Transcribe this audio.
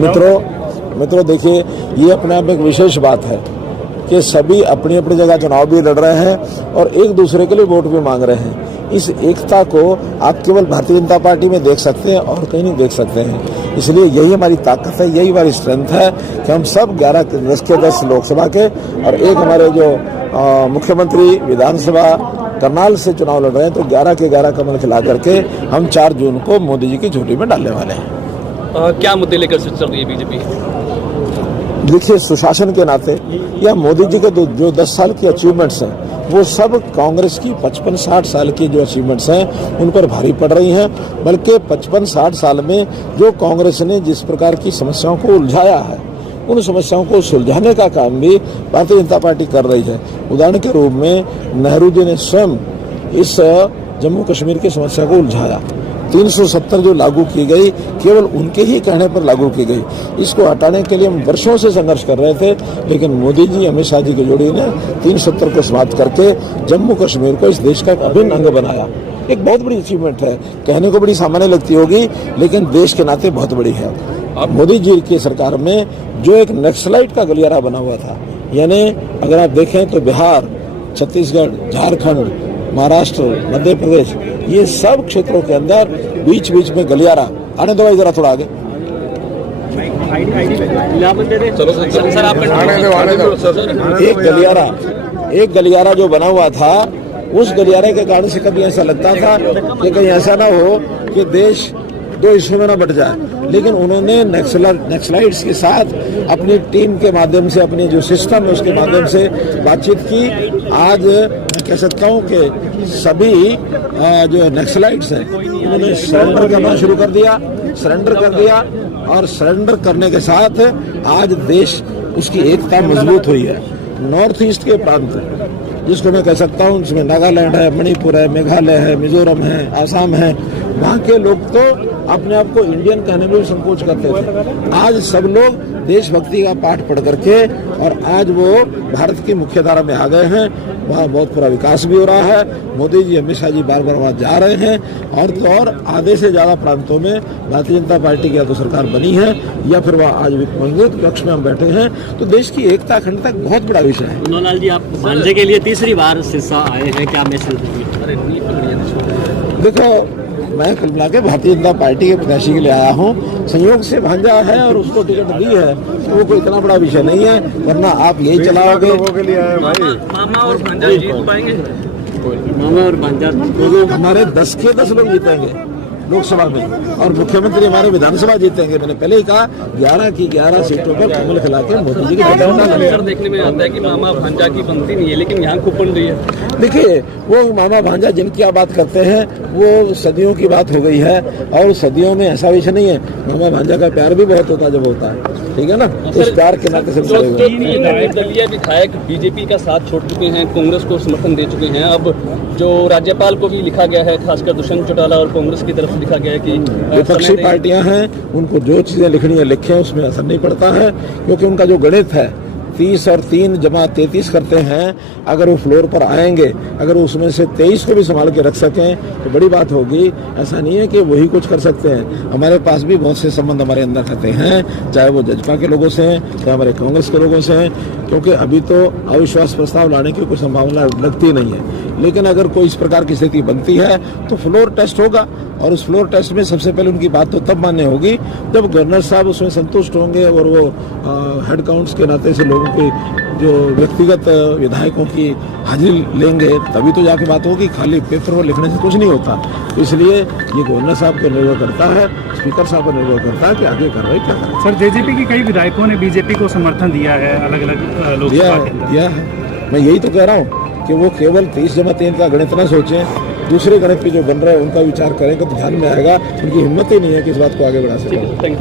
मित्रों देखिए, ये अपने आप में एक विशेष बात है कि सभी अपनी अपनी जगह चुनाव भी लड़ रहे हैं और एक दूसरे के लिए वोट भी मांग रहे हैं। इस एकता को आप केवल भारतीय जनता पार्टी में देख सकते हैं और कहीं नहीं देख सकते हैं। इसलिए यही हमारी ताकत है, यही हमारी स्ट्रेंथ है कि हम सब 10 लोकसभा के और एक हमारे जो मुख्यमंत्री विधानसभा करनाल से चुनाव लड़ रहे हैं, तो 11 के 11 कमल खिला करके हम 4 जून को मोदी जी की झोली में डालने वाले हैं। क्या मुद्दे लेकर चल रही है बीजेपी? देखिए, सुशासन के नाते या मोदी जी के जो 10 साल की अचीवमेंट्स हैं, वो सब कांग्रेस की 55-60 साल की जो अचीवमेंट्स हैं उन पर भारी पड़ रही हैं। बल्कि 55-60 साल में जो कांग्रेस ने जिस प्रकार की समस्याओं को उलझाया है, उन समस्याओं को सुलझाने का काम भी भारतीय जनता पार्टी कर रही है। उदाहरण के रूप में नेहरू जी ने स्वयं इस जम्मू कश्मीर की समस्या को उलझाया। 370 जो लागू की गई, केवल उनके ही कहने पर लागू की गई। इसको हटाने के लिए हम वर्षों से संघर्ष कर रहे थे, लेकिन मोदी जी, अमित शाह जी की जोड़ी ने 370 को समाप्त करके जम्मू कश्मीर को इस देश का अभिन्न अंग बनाया। एक बहुत बड़ी अचीवमेंट है, कहने को बड़ी सामान्य लगती होगी, लेकिन देश के नाते बहुत बड़ी है। अब मोदी जी की सरकार में जो एक नक्सलाइट का गलियारा बना हुआ था, यानी अगर आप देखें तो बिहार, छत्तीसगढ़, झारखंड, महाराष्ट्र, मध्य प्रदेश, ये सब क्षेत्रों के अंदर बीच बीच में गलियारा। आने दो भाई जरा थोड़ा आगे। एक गलियारा जो बना हुआ था, उस गलियारे के कारण से कभी ऐसा लगता था कि कहीं ऐसा ना हो कि देश 2 हिस्सों में ना बट जाए। लेकिन उन्होंने नक्सलाइट्स के साथ अपनी टीम के माध्यम से, अपने जो सिस्टम है उसके माध्यम से बातचीत की। आज मैं कह सकता हूँ कि सभी जो नक्सलाइट्स हैं उन्होंने सरेंडर करना शुरू कर दिया, और सरेंडर करने के साथ आज देश, उसकी एकता मजबूत हुई है। नॉर्थ ईस्ट के प्रांत जिसको मैं कह सकता हूँ, उसमें नागालैंड है, मणिपुर है, मेघालय है, मिजोरम है, आसाम है, वहाँ के लोग तो अपने आप को इंडियन कहने में भी संकोच करते थे। आज सब लोग देशभक्ति का पाठ पढ़ करके और आज वो भारत की मुख्य धारा में आ गए हैं। वहाँ बहुत पूरा विकास भी हो रहा है। मोदी जी, अमित शाह जी बार बार वहाँ जा रहे हैं, और तो और आधे से ज्यादा प्रांतों में भारतीय जनता पार्टी की या तो सरकार बनी है या फिर वह आज विपक्ष में हम बैठे हैं। तो देश की एकता अखंडता बहुत बड़ा विषय है। मनोहर जी, आप भांजे के लिए तीसरी बार सिरसा आए हैं, क्या मैसेज देंगे? देखो, मैं कुल मिला के भारतीय जनता पार्टी के प्रत्याशी के लिए आया हूँ। संयोग से भांजा है और उसको टिकट दी है, तो वो कोई इतना बड़ा विषय नहीं है, वरना आप यही चलाओगे। मामा और भांजा जीत पाएंगे? मामा और भांजा हमारे 10 के 10 लोग जीतेंगे लोकसभा में, और मुख्यमंत्री हमारे विधानसभा जीतेंगे। मैंने पहले ही कहा, 11 की 11 सीटों पर कमल खिला के मोदी जी की सरकार देखने में आता है कि मामा भांजा की बनती नहीं है, लेकिन यहाँ खूब बन रही है। देखिए, वो मामा भांजा जिनकी आप बात करते हैं, वो सदियों की बात हो गई है, और सदियों में ऐसा विषय नहीं है। मामा भांजा का प्यार भी बहुत होता है जब होता है, ठीक है ना। तो इस प्यार के नाते जो 3 दलीय विधायक बीजेपी का साथ छोड़ चुके हैं, कांग्रेस को समर्थन दे चुके हैं, अब जो राज्यपाल को भी लिखा गया है, खासकर दुष्यंत चौटाला और कांग्रेस की तरफ से लिखा गया है कि विपक्षी पार्टियां हैं, उनको जो चीजें लिखनी है लिखें, उसमें असर नहीं पड़ता है, क्योंकि उनका जो गणित है 30 और 3 जमा 33 करते हैं। अगर वो फ्लोर पर आएंगे, अगर उसमें से 23 को भी संभाल के रख सकें तो बड़ी बात होगी। ऐसा नहीं है कि वही कुछ कर सकते हैं। हमारे पास भी बहुत से संबंध हमारे अंदर रहते हैं, चाहे वो जजपा के लोगों से हैं, चाहे हमारे कांग्रेस के लोगों से हैं, क्योंकि अभी तो अविश्वास प्रस्ताव लाने की कोई संभावना लगती नहीं है। लेकिन अगर कोई इस प्रकार की स्थिति बनती है तो फ्लोर टेस्ट होगा, और उस फ्लोर टेस्ट में सबसे पहले उनकी बात तो तब मान्य होगी जब गवर्नर साहब उसमें संतुष्ट होंगे, और वो हेड काउंट्स के नाते से लोगों की, जो व्यक्तिगत विधायकों की हाजिरी लेंगे, तभी तो जाके बात होगी। खाली पेपर पर लिखने से कुछ नहीं होता। तो इसलिए ये गवर्नर साहब को निर्भर करता है, स्पीकर साहब को निर्भर करता है कि आगे कार्रवाई क्या करें। सर, जेजेपी के कई विधायकों ने बीजेपी को समर्थन दिया है, अलग अलग लोकसभा दिया है। मैं यही तो कह रहा हूँ कि वो केवल 30 जमा 3 का गणित न सोचें, दूसरे गणित पे जो बन रहा है उनका विचार करेंगे तो ध्यान में आएगा। उनकी हिम्मत ही नहीं है कि इस बात को आगे बढ़ा सकें।